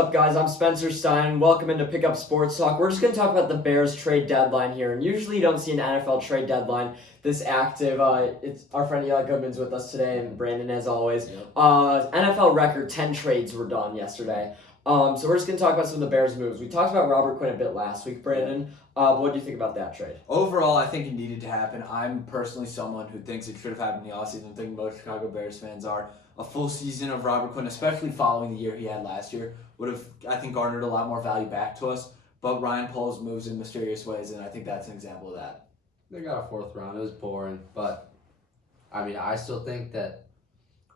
up, guys? I'm Spencer Stein. Welcome into Pick Up Sports Talk. We're just going to talk about the Bears trade deadline here. And usually you don't see an NFL trade deadline this active. It's our friend Eli Goodman's with us today, and Brandon, as always. Yep. NFL record, 10 trades were done yesterday. So we're just going to talk about some of the Bears moves. We talked about Robert Quinn a bit last week, Brandon. What do you think about that trade? Overall, I think it needed to happen. I'm personally someone who thinks it should have happened in the offseason. I think most Chicago Bears fans are. A full season of Robert Quinn, especially following the year he had last year, would have, I think, garnered a lot more value back to us. But Ryan Poles moves in mysterious ways, and I think that's an example of that. They got a fourth round. It was boring, but I mean, I still think that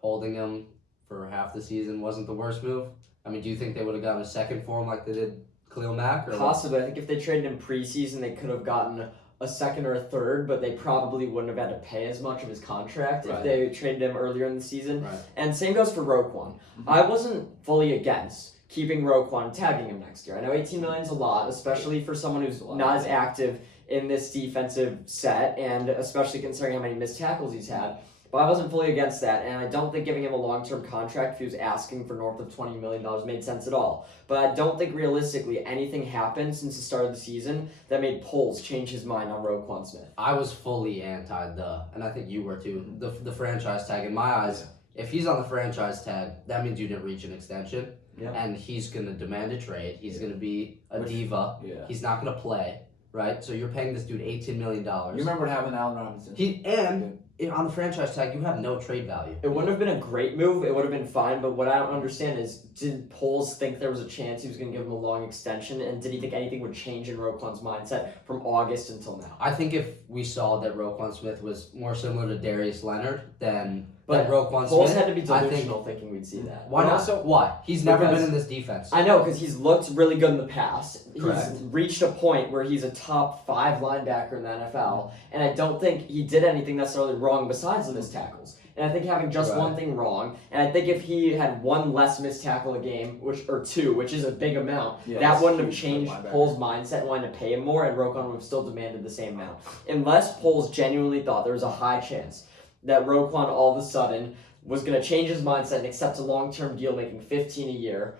holding him for half the season wasn't the worst move. I mean, do you think they would have gotten a second for him like they did Khalil Mack? Or Possibly. I think if they traded him preseason, they could have gotten a second or a third, but they probably wouldn't have had to pay as much of his contract if they traded him earlier in the season. Right. And same goes for Roquan. I wasn't fully against keeping Roquan and tagging him next year. I know $18 million is a lot, especially for someone who's not as active in this defensive set, and especially considering how many missed tackles he's had. But I wasn't fully against that, and I don't think giving him a long-term contract if he was asking for north of $20 million made sense at all. But I don't think realistically anything happened since the start of the season that made Poles change his mind on Roquan Smith. I was fully anti and I think you were too, the franchise tag. In my eyes, if he's on the franchise tag, that means you didn't reach an extension, and he's going to demand a trade. He's going to be a diva. Yeah. He's not going to play, right? So you're paying this dude $18 million. You remember what happened to Allen Robinson? On the franchise tag, you have no trade value. It wouldn't have been a great move. It would have been fine. But what I don't understand is, did Poles think there was a chance he was going to give him a long extension? And did he think anything would change in Roquan's mindset from August until now? I think if we saw that Roquan Smith was more similar to Darius Leonard than Roquan Poles Smith, had to be delusional thinking we'd see that. Why not? Also, why? He's never been in this defense. I know, because he's looked really good in the past. Correct. He's reached a point where he's a top 5 linebacker in the NFL, and I don't think he did anything necessarily wrong besides the missed tackles. And I think having just one thing wrong, and I think if he had one less missed tackle a game, or two, which is a big amount, that wouldn't have changed Poles' mindset and wanted to pay him more, and Roquan would have still demanded the same amount. Unless Poles genuinely thought there was a high chance that Roquan all of a sudden was going to change his mindset and accept a long-term deal making $15 a year,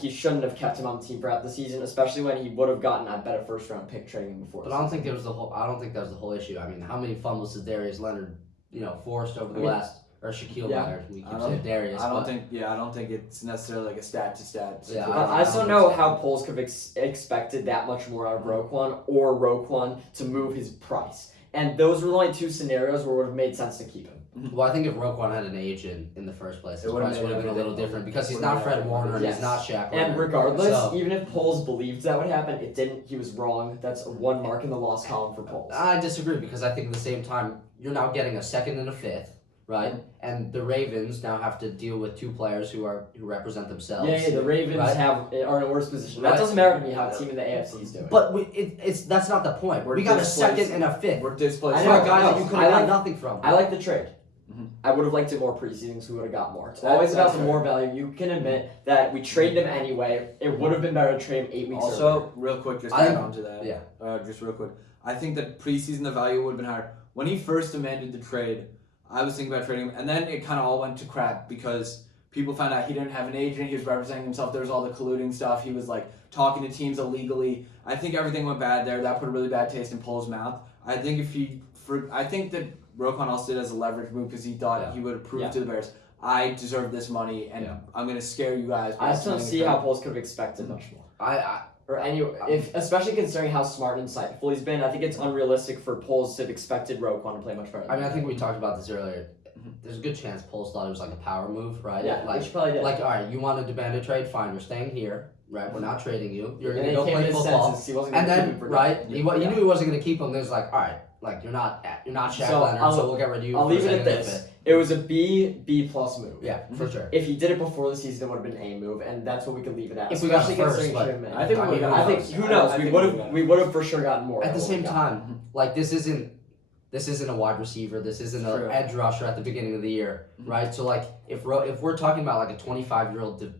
he shouldn't have kept him on the team throughout the season, especially when he would have gotten, I bet, a first-round pick trading him before. But I don't think that was the whole issue. I mean, how many fumbles did Darius Leonard, forced over the last, or Shaquille Leonard? We keep saying Darius. I don't think it's necessarily like a stat to stat. Yeah, I just don't know how Poles could have expected that much more out of Roquan, or Roquan to move his price. And those were the only two scenarios where it would have made sense to keep him. Well, I think if Roquan had an agent in the first place, his price would have been a little different because he's not Fred Warner and he's not Shaq Leonard. And regardless, even if Poles believed that would happen, it didn't. He was wrong. That's one mark in the loss column for Poles. I disagree because I think at the same time, you're now getting a second and a fifth, right? And the Ravens now have to deal with two players who represent themselves. Yeah, the Ravens are in a worse position. That doesn't matter to me how a team in the AFC is doing. But that's not the point. We got a second and a fifth. We're displaced. I know, guys that you could have got nothing from. I like the trade. I would have liked it more preseason, so we would have got more. It's always about the more value. You can admit that we traded him anyway. It would have been better to trade him 8 weeks Also, real quick, just to add on to that. Yeah. Just real quick. I think that preseason the value would have been higher. When he first demanded the trade, I was thinking about trading him, and then it kind of all went to crap because people found out he didn't have an agent. He was representing himself. There was all the colluding stuff. He was like talking to teams illegally. I think everything went bad there. That put a really bad taste in Poles' mouth. I think I think that Roquan also did as a leverage move because he thought he would have proved to the Bears, I deserve this money and I'm going to scare you guys. I just don't see how Poles could have expected much more. Especially considering how smart and insightful he's been, I think it's unrealistic for Poles to have expected Roquan to play much better. I mean, I think we talked about this earlier. There's a good chance Poles thought it was like a power move, right? Yeah, like, which probably did. Like, all right, you want to demand a trade? Fine, you're staying here, right? We're not trading you. You're going to go play football. And then, right, you knew he wasn't going to keep him. There's like, all right, like you're not Shaq Leonard, so we'll get rid of you. I'll leave it at this. It was a B plus move. Yeah, for sure. If he did it before the season, it would have been A move, and that's what we could leave it at. If we got the first, I think who knows? We would have for sure gotten more. At the same time, like this isn't a wide receiver. This isn't an edge rusher at the beginning of the year, right? So like if we're talking about like a 25-year-old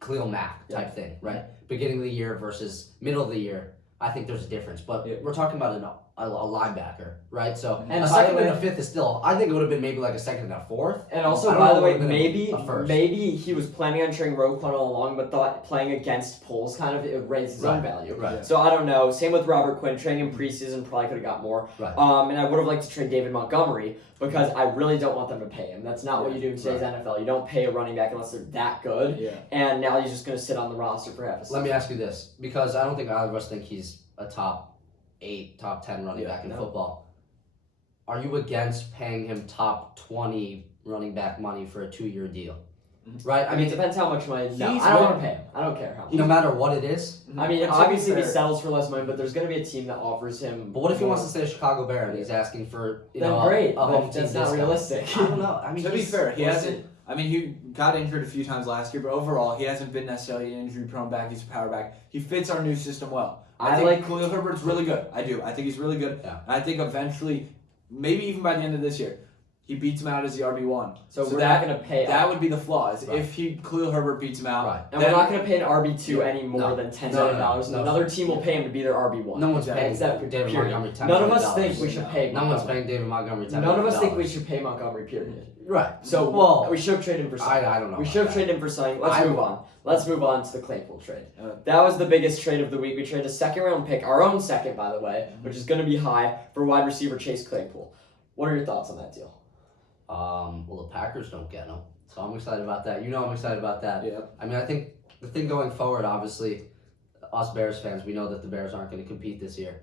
Khalil Mack type thing, right? Beginning of the year versus middle of the year, I think there's a difference. But we're talking about a linebacker, right? So And a by the second and way- a fifth is still. I think it would have been maybe like a second and a fourth. And also, I don't by know the what way, would've been a first. maybe he was planning on trading Roquan all along, but thought playing against Poles kind of it raised his own value. Right. So I don't know. Same with Robert Quinn. Trading him preseason probably could have got more. Right. And I would have liked to trade David Montgomery because I really don't want them to pay him. That's not what you do in today's NFL. You don't pay a running back unless they're that good. Yeah. And now he's just going to sit on the roster for half a season. Let me ask you this, because I don't think either of us think he's a top 8, top 10 running back in football. Are you against paying him top 20 running back money for a 2-year deal? Right? I mean, it depends how much money. No, he's I don't one- want to pay him. I don't care how much. No matter what it is. I mean, And to be obviously he fair- settles for less money, but there's going to be a team that offers him. But what if he more. wants to stay a Chicago Bear and he's asking for Then a great, home but team that's not discount? realistic. I don't know. I mean, To be fair, he we'll hasn't. see. I mean, he got injured a few times last year, but overall, he hasn't been necessarily an injury-prone back. He's a power back. He fits our new system well. I think like Khalil Herbert's really good. I do. I think he's really good. Yeah. And I think eventually, maybe even by the end of this year, he beats him out as the RB1. So we're not going to pay. That would be the flaw. Is Right. if Khalil Herbert beats him out, Right. And then we're not going to pay an RB2 any more No. than $10 No, million. no. Another team will pay him to be their RB1. No one's Exactly. paying It's that David period. Montgomery $10 None of million. us think we should pay No one's Montgomery. paying David Montgomery $10 None of us think we million. should pay Montgomery, period. Right. So Well, we should have traded him for something. I don't know. We about should have that. traded him for something. Let's move on. Let's move on to the Claypool trade. Uh, That was the biggest trade of the week. We traded a second-round pick, our own second, by the way, which is going to be high, for wide receiver Chase Claypool. What are your thoughts on that deal? Well, the Packers don't get him, so I'm excited about that. You know I'm excited about that. yeah. I mean, I think the thing going forward, obviously, us Bears fans, we know that the Bears aren't going to compete this year.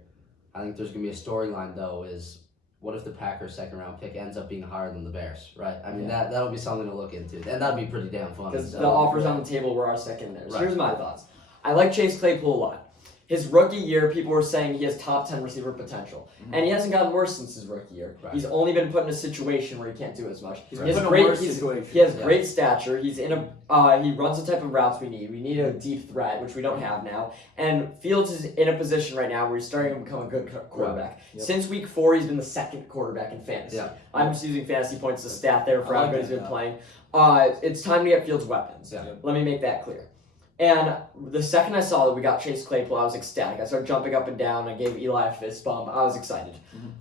I think there's going to be a storyline, though, is what if the Packers' second-round pick ends up being higher than the Bears, right? I mean, that'll be something to look into, and that'd be pretty damn fun. Because So, the offers on the table were our second there. So Right. here's my thoughts. I like Chase Claypool a lot. His rookie year, people were saying he has top 10 receiver potential. And he hasn't gotten worse since his rookie year. Right. He's only been put in a situation where he can't do as much. He's He has put in a great, worse he's- situation. he has Yeah. great stature. He's in he runs the type of routes we need. We need a deep threat, which we don't have now. And Fields is in a position right now where he's starting to become a good quarterback. Yep. Since week 4, he's been the second quarterback in fantasy. Yeah. I'm just using fantasy points as a stat there for I how like good he's that, been yeah. playing. It's time to get Fields weapons. Yeah. Let me make that clear. And the second I saw that we got Chase Claypool, I was ecstatic. I started jumping up and down. I gave Eli a fist bump. I was excited. Mhm.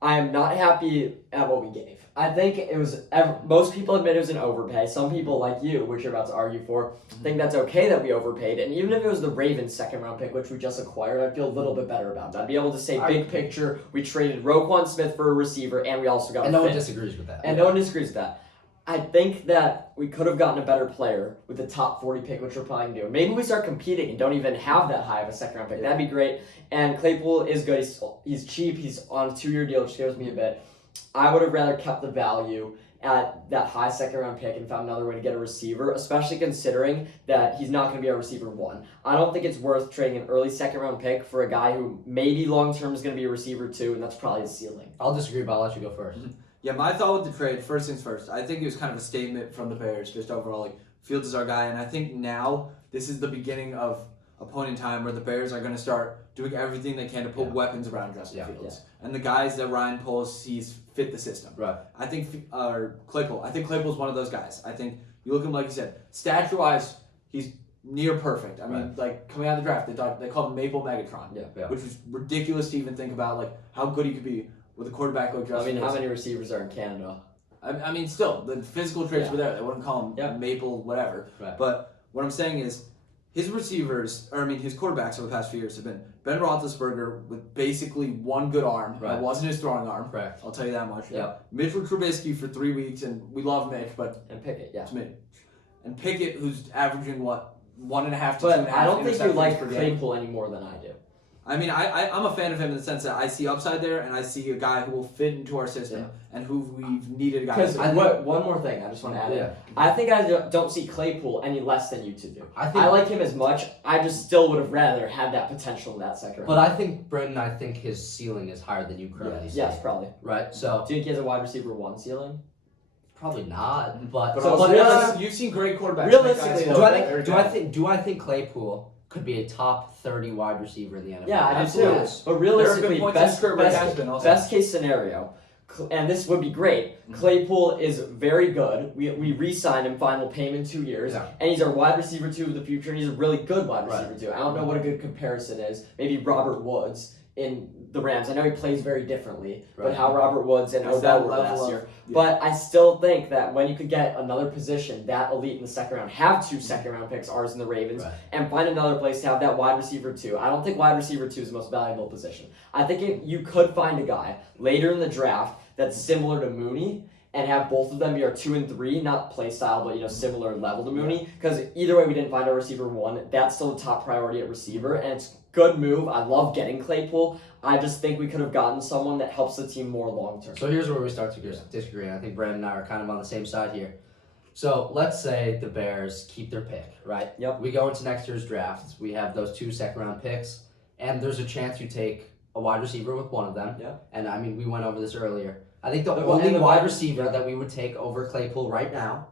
I am not happy at what we gave. I think it was, most people admit it was an overpay. Some people like you, which you're about to argue for, think that's okay that we overpaid. And even if it was the Ravens' second round pick, which we just acquired, I'd feel a little bit better about that. I'd be able to say, big picture, we traded Roquan Smith for a receiver, and we also got And a no one fit. disagrees with that. And no one disagrees with that. I think that we could have gotten a better player with the top 40 pick, which we're probably going to do. Maybe we start competing and don't even have that high of a second round pick. That'd be great. And Claypool is good. He's cheap. He's on a 2-year deal, which scares me a bit. I would have rather kept the value at that high second round pick and found another way to get a receiver, especially considering that he's not going to be our receiver 1. I don't think it's worth trading an early second round pick for a guy who maybe long term is going to be a receiver 2, and that's probably his ceiling. I'll disagree, but I'll let you go first. Yeah, my thought with the trade, first things first, I think it was kind of a statement from the Bears, just overall, like, Fields is our guy, and I think now this is the beginning of a point in time where the Bears are going to start doing everything they can to put weapons around Justin Fields. And the guys that Ryan Poles sees fit the system. Right. I think Claypool's one of those guys. I think, you look at him, like you said, stature-wise, he's near perfect. I mean, like, coming out of the draft, they called him Maple Megatron, Yeah. which was ridiculous to even think about, like, how good he could be with a quarterback like Justin I mean, Fields. how many receivers are in Canada? I mean, still, the physical traits Yeah. were there. They wouldn't call him Yeah. Maple, whatever. Right. But what I'm saying is, his receivers, his quarterbacks over the past few years have been Ben Roethlisberger with basically one good arm. Right. That wasn't his throwing arm. Correct. I'll tell you that much. Yeah. Mitchell Trubisky for 3 weeks, and we love Mitch, but And Pickett, yeah. it's Mitch. And Pickett, who's averaging, 1.5 to But 2.5 I don't think you interceptions like per game. Claypool any more than I do. I mean, I'm a fan of him in the sense that I see upside there, and I see a guy who will fit into our system, and who we've needed guys. Because one more thing, I just want to add in. I think I don't see Claypool any less than you two do. I like him as much. I just still would have rather had that potential in that second round. But I think, Brendan, his ceiling is higher than you currently see. Yes, probably. Right? So, Do you think he has a wide receiver 1 ceiling? probably not. But, But So also, realistic- you've seen great quarterbacks. realistically, make guys though, look do very I good. think Claypool could be a top 30 wide receiver in the NFL? Yeah, I do too. Absolutely. But realistically, There have been points in his best, career where he best, has been also. best case scenario, and this would be great, Claypool is very good. We re-signed him, fine, we'll pay him in 2 years. Yeah. And he's our wide receiver 2 of the future, and he's a really good wide Right. receiver 2. I don't know what a good comparison is. Maybe Robert Woods in the Rams. I know he plays very differently, but Right. how Robert Woods and It's Odell that were level last of- year. yeah. But I still think that when you could get another position that elite in the second round, have 2 second-round picks, ours and the Ravens, Right. and find another place to have that wide receiver 2. I don't think wide receiver 2 is the most valuable position. I think if you could find a guy later in the draft that's similar to Mooney and have both of them be our 2 and 3, not play style, but similar level to Mooney. Because either way, we didn't find our receiver 1. That's still the top priority at receiver, and it's good move. I love getting Claypool. I just think we could have gotten someone that helps the team more long term. So here's where we start to disagree, and I think Brandon and I are kind of on the same side here. So let's say the Bears keep their pick, right? Yep. We go into next year's draft. We have those 2 second-round picks, and there's a chance you take a wide receiver with one of them. Yeah. And I mean, we went over this earlier. I think the The- only and the wide wide- receiver yeah. that we would take over Claypool right now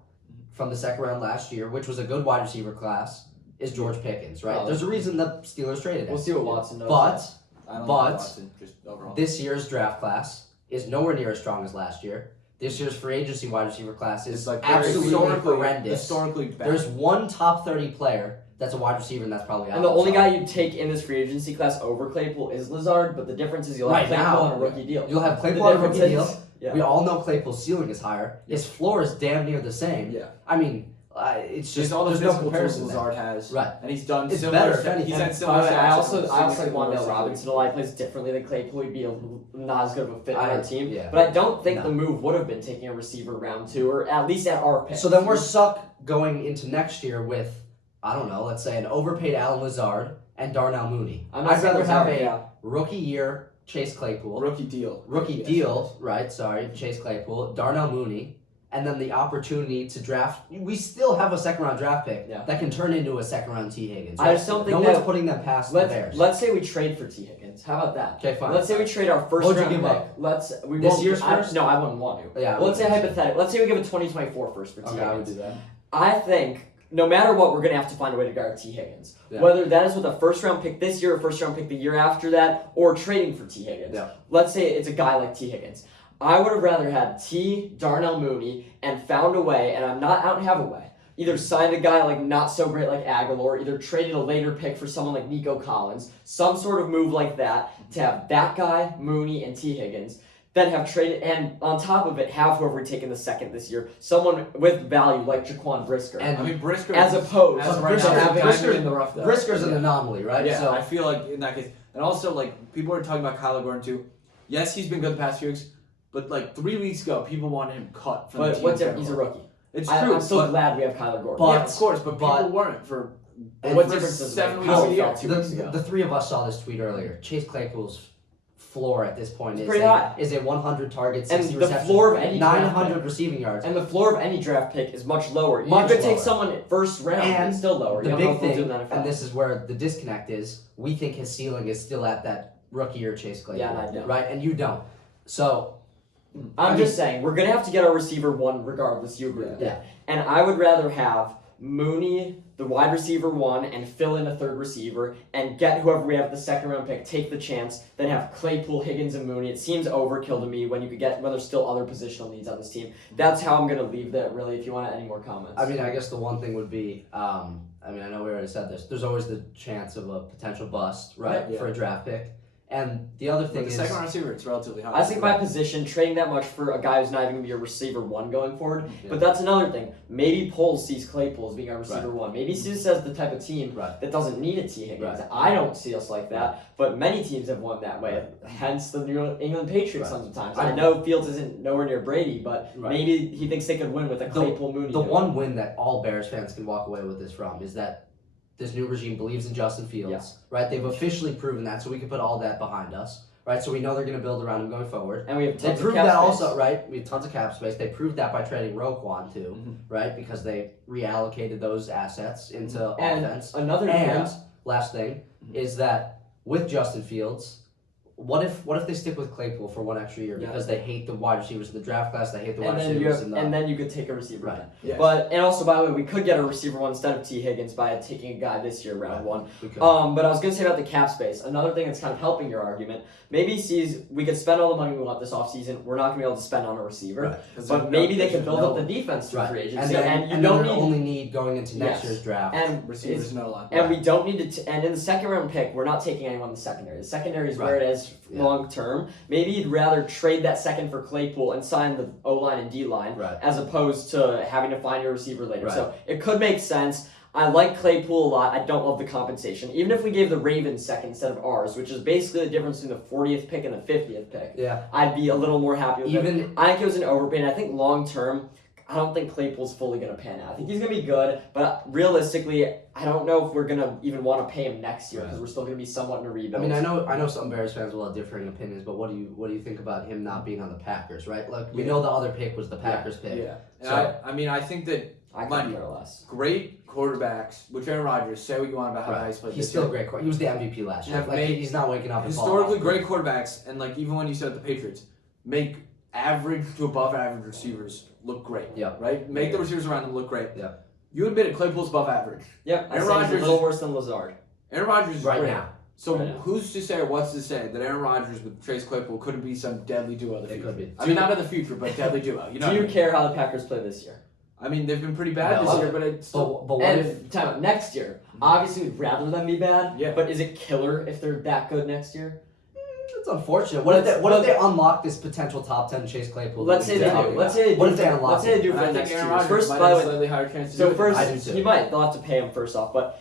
from the second round last year, which was a good wide receiver class, is George Pickens, right? Well, There's a reason the Steelers traded We'll him. see what Watson does. But I don't But- like Watson, just overall. this year's draft class is nowhere near as strong as last year. This year's free agency wide receiver class is It's like absolutely horrendous. historically bad. There's one top 30 player that's a wide receiver, and that's probably And the only Allen. guy you take in this free agency class over Claypool is Lazard, but the difference is you'll have Right Claypool now, on a rookie deal. You'll have The Claypool on a rookie difference deal. is- Yeah. We all know Claypool's ceiling is higher. His floor is damn near the same. Yeah. I mean, it's Just just all the there's no physical tools comparison there. Lazard has. Right. And he's done It's similar better, if sta- anything. He's had And similar I stats also to like Claypool Wandale recently. Robinson a lot. He plays differently than Claypool. He'd be not as good of a fit on our team. Yeah. But I don't think No. the move would have been taking a receiver round 2, or at least at our pick. So then we're stuck going into next year with, I don't know, let's say an overpaid Alan Lazard and Darnell Mooney. I'm not I'd saying rather have Lazard, a yeah. rookie year Chase Claypool, Rookie deal. rookie Yes. deal, right? Sorry, Chase Claypool, Darnell Mooney, and then the opportunity to draft. We still have a second round draft pick Yeah. that can turn into a second round T Higgins. I just don't think no that- one's putting them past the Bears. Let's say we trade for T Higgins. How about that? Okay, fine. Let's say we trade our first What'd you round give pick. up? We This won't- year's I- first? No, I wouldn't want to. Yeah, I Well, let's say would. hypothetical. Let's say we give a 2024 first for T Okay, I would Higgins. do that. I think no matter what, we're gonna have to find a way to guard T Higgins. Yeah. Whether that is with a first round pick this year, or first round pick the year after that, or trading for T Higgins. Yeah. Let's say it's a guy like T Higgins. I would have rather had Darnell Mooney and found a way, and I don't have a way. Either signed a guy like not so great like Aguilar, either traded a later pick for someone like Nico Collins, some sort of move like that to have that guy, Mooney, and T Higgins. Then have traded, and on top of it, have whoever we take in the second this year, someone with value like Jaquan Brisker. And I mean, Brisker. as opposed as to of right now, Brisker- having Brisker- in the rough. Though. Brisker's an anomaly, right? Yeah, So I feel like in that case, and also like people are talking about Kyler Gordon too. Yes, he's been good the past few weeks, but like 3 weeks ago, people wanted him cut from the But team. what's different? He's a rookie. It's I'm true. still but, glad we have Kyler Gordon. But- yeah, of course, but people but- weren't for. And what for difference does it 7 make? weeks How of the it year. felt 2 weeks ago. the 3 of us saw this tweet earlier. Chase Claypool's floor at this point It's is pretty a, high. is a 100 target, And 60 the receptions, floor of any draft 900 pick. receiving yards. And the floor of any draft pick is much lower. Much you could take lower. someone at first round, And it's still lower. The you don't know big if they'll do thing, in the NFL. and this is where the disconnect is, we think his ceiling is still at that rookie year Chase Claypool. Yeah, and I don't. Right, and you don't. So, I'm just saying, we're going to have to get our receiver 1 regardless. You agree with Yeah. that. And I would rather have Mooney, the wide receiver 1, and fill in a third receiver, and get whoever we have the second round pick, take the chance, then have Claypool, Higgins, and Mooney. It seems overkill to me when you could get, when there's still other positional needs on this team. That's how I'm going to leave that, really, if you want any more comments. I mean, I guess the one thing would be, I know we already said this, there's always the chance of a potential bust, right, Yeah. for a draft pick. And the other But thing the is, second round receiver, it's relatively high. I think by position, trading that much for a guy who's not even going to be a receiver 1 going forward. Yeah. But that's another thing. Maybe Poles sees Claypool as being our receiver 1. Maybe he sees us as the type of team right. that doesn't need a T. Higgins. Right. I don't see us like that, but many teams have won that way. Hence the New England Patriots Right. sometimes. I- I know Fields isn't nowhere near Brady, but Right. maybe he thinks they could win with a Claypool Mooney. The deal. one win that all Bears fans can walk away with this from is that this new regime believes in Justin Fields, Yeah. right? They've officially proven that, so we can put all that behind us, right? So we know they're going to build around him going forward. And we have They tons of proved cap that space. also, right? We have tons of cap space. They proved that by trading Roquan too, Mhm. right? Because they reallocated those assets into And offense. another And yeah. last thing is that with Justin Fields, what if they stick with Claypool for one extra year Yeah. because they hate the wide receivers in the draft class, they hate the wide And then receivers and then you could take a receiver. Right. Then. Yes. But and also by the way, we could get a receiver one instead of T Higgins by taking a guy this year, round one. because But I was gonna say about the cap space. Another thing that's kind of helping your argument. Maybe he sees we could spend all the money we want this offseason. We're not gonna be able to spend on a receiver. Right. But maybe they can build no- up the defense through right. free And agency, then, and you and don't then need only need going into next Yes. year's draft. and Receivers no line. and we don't need to. And in the second round pick, we're not taking anyone in the secondary. The secondary is where Right. it is Yeah. long term. Maybe you'd rather trade that second for Claypool and sign the O line and D line, Right. as opposed to having to find your receiver later. Right. So it could make sense. I like Claypool a lot. I don't love the compensation. Even if we gave the Ravens second instead of ours, which is basically the difference between the 40th pick and the 50th pick, Yeah. I'd be a little more happy with it. Even I think it was an overpay, and I think long term, I don't think Claypool's fully going to pan out. I think he's going to be good, but realistically, I don't know if we're going to even want to pay him next year because we're still going to be somewhat in a rebuild. I mean, I know some Bears fans will have differing opinions, but what do you think about him not being on the Packers, right? Like we know the other pick was the Packers pick. Yeah. And So- I think that I could money. care less. great quarterbacks, which Aaron Rodgers, say what you want about how Right. he's played. He's this still year. a great. He was the MVP last year. Have Like made he's not waking up and Historically falling great quarterbacks, and like even when you said the Patriots, make average to above average receivers look great. Yeah. Right? Make the receivers around them look great. Yeah. You admitted Claypool's above average. Yep, I Aaron say he's a Rodgers little is- worse than Lazard. Aaron Rodgers is right great. now. So Right now. who's to say or what's to say that Aaron Rodgers with Trace Claypool couldn't be some deadly duo of the It future? could be. I mean, not of the future, but deadly duo. You know Do what you I mean? care how the Packers play this year? I mean, they've been pretty bad No. this year, but it's still. But what And if? time out, next year, obviously we'd rather them be bad. Yeah. But is it killer if they're that good next year? It's unfortunate. What if they unlock this potential top 10 Chase Claypool? Let's say they Yeah. do. Let's say they do. What if they for- unlock Let's say they do And for I the think next Aaron 2 years. Rodgers First, might by have the a way, slightly higher chance to so do it. first I do too. he might. They'll have to pay him first off, but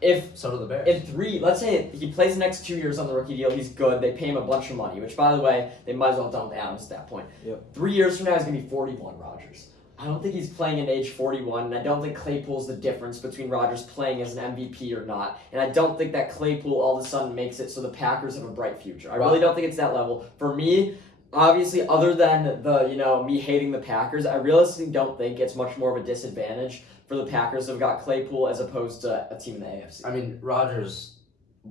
if So do the Bears. in 3, let's say he plays the next 2 years on the rookie deal, he's good. They pay him a bunch of money, which, by the way, they might as well have done with Adams at that point. Yep. 3 years from now, he's going to be 41, Rodgers. I don't think he's playing at age 41, and I don't think Claypool's the difference between Rodgers playing as an MVP or not. And I don't think that Claypool all of a sudden makes it so the Packers have a bright future. I really don't think it's that level. For me, obviously, other than me hating the Packers, I realistically don't think it's much more of a disadvantage for the Packers to have got Claypool as opposed to a team in the AFC. I mean, Rodgers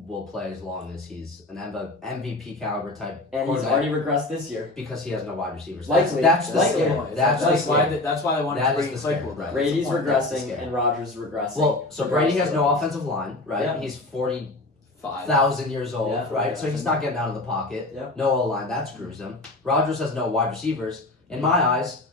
will play as long as he's an MVP caliber type And he's quarterback already regressed this year. because he has no wide receivers. Likely. That's the Likely. scare. That's the why. scare. That's why they wanted That to bring is in the scare, Claypool. right. Brady's That's the point, that's the regressing scare. and Rodgers regressing. Well, so Brady has no offensive line, right? Yeah. He's 5. 40,000 years old, Yeah. right? So he's not getting out of the pocket. Yeah. No O-line, that screws him. Rodgers has no wide receivers. In my eyes,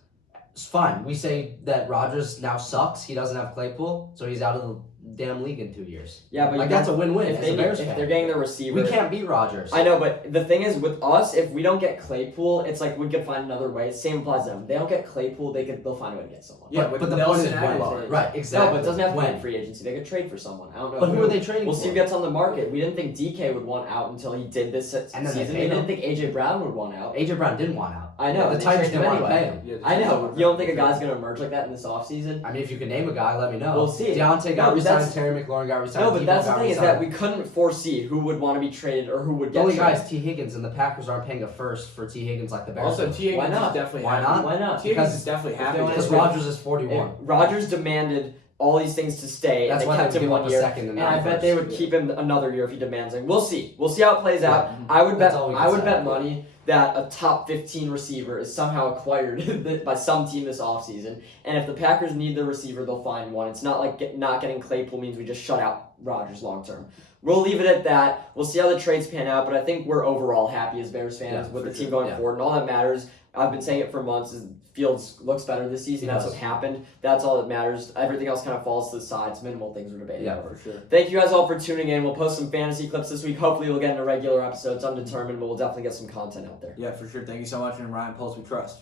it's fine. We say that Rodgers now sucks. He doesn't have Claypool, so he's out of the damn league in 2 years. Yeah, but Like, you that's a win-win if as a Bears if fan. they're getting their receiver. We can't beat Rodgers. I know, but the thing is, with us, if we don't get Claypool, it's like we could find another way. Same applies to them. They don't get Claypool, they'll find a way to get someone. Yeah, but with the point Nelson is added when. to it. Right, exactly. No, but it doesn't have to be when. in free agency. They could trade for someone. I don't know. But who are they trading We'll for? see who gets on the market. We didn't think DK would want out until he did this And then they season. We paid didn't him. think AJ Brown would want out. AJ Brown didn't want out. I know. The they Titans traded didn't him want to pay anyway. him. Yeah, the I Chiefs know. would- You don't think a guy's going to emerge like that in this offseason? I mean, if you can name a guy, let me know. We'll see. Deontay No, got but resigned, that's- Terry McLaurin got resigned. No, but Tebow that's the got thing is resigned. that we couldn't foresee who would want to be traded or who would The get only traded. guy is T. Higgins, and the Packers aren't paying a first for T. Higgins like the Bears. Also, do. T. Higgins Why not? is definitely Why happy. not? Why not? T. Higgins Because- is definitely if they happy. want Because to- Rodgers is 41. Rodgers demanded all these things to stay, That's and why they kept they him give up 1 a year. second and And I not bet first. they would keep him another year if he demands it. We'll see. We'll see how it plays out. I would That's bet. all we can I would say. bet money that a top 15 receiver is somehow acquired by some team this offseason. And if the Packers need the receiver, they'll find one. It's not like not getting Claypool means we just shut out Rodgers long term. We'll leave it at that. We'll see how the trades pan out, but I think we're overall happy as Bears fans Yeah, with for the team sure. going Yeah. forward. And all that matters, I've been saying it for months, is Fields looks better this season. He That's does. what happened. That's all that matters. Everything else kind of falls to the sides. Minimal things are debated Yeah, over. For sure. Thank you guys all for tuning in. We'll post some fantasy clips this week. Hopefully we'll get into regular episodes. Undetermined, but we'll definitely get some content out there. Yeah, for sure. Thank you so much. And Ryan Pulse, we trust.